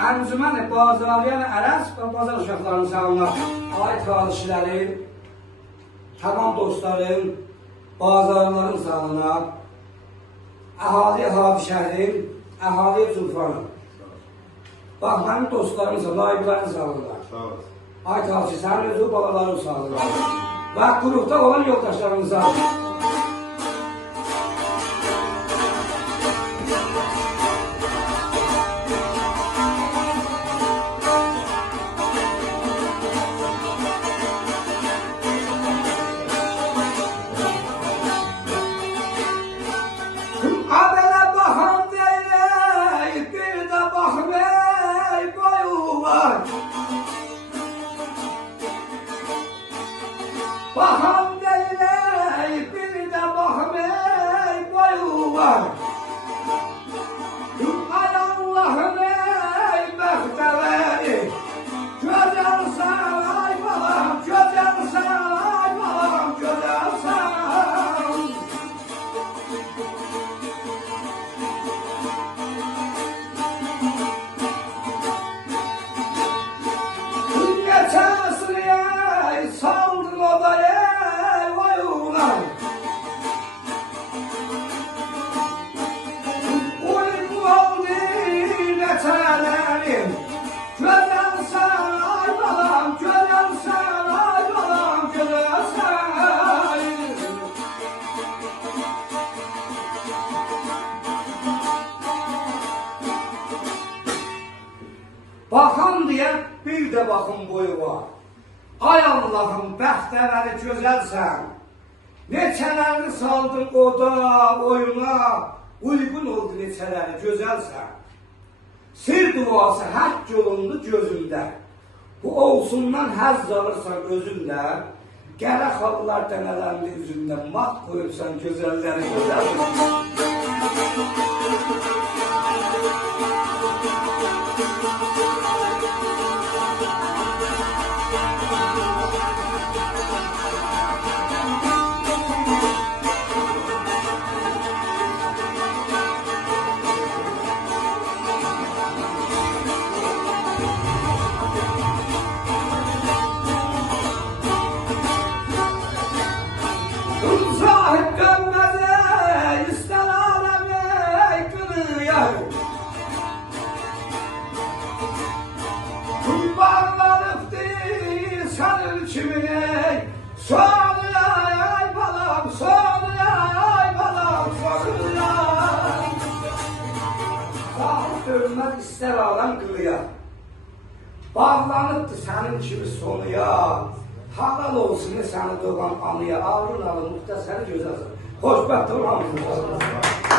Əncümən Bazaryan Ərəz və Bazar uşaqlarını salamlar. Ay talişlərim, tamam dostlarım, bazarların sağlığına, əhali Habi şəhrim, əhali Zülfanım. Bax, mənim dostlarımsa, layıqların sağlığına. Ay talişi, sənin özü balaların sağlığına. Və qruqda olan yoldaşlarımın sağlığına. Baxam deyilək, bir də baxım ey boyu var. Ay Allah'ım ey bəxtəvəri, gözəlsən ay balam, gözəlsən ay balam, gözəlsən. Neçəsini ey saldın odaya. Baxam deyə bir də baxım boyu var. Ay Allah'ım bəxtəvəri gözəlsən. Neçələrini saldın oda, oyuna, uygun oldu neçələri gözəlsən. Sir duası həkk yolundu gözümdə. Bu olsundan həzz alırsan özündə. Qərə xallar dənələndi üzündə, mat qoyursan gözəlləri gözəlsən. Soğanı ay balam, soğanı ay balam, soğanı ay. Sahip dönmez ister alan qılıya. Bağlanıbdır sənin kimi sonuya. Halal olsun səni doğan anıya. Ağrın alın, muhtasarı gözəlsin. Xoşbəxt ol hamısın.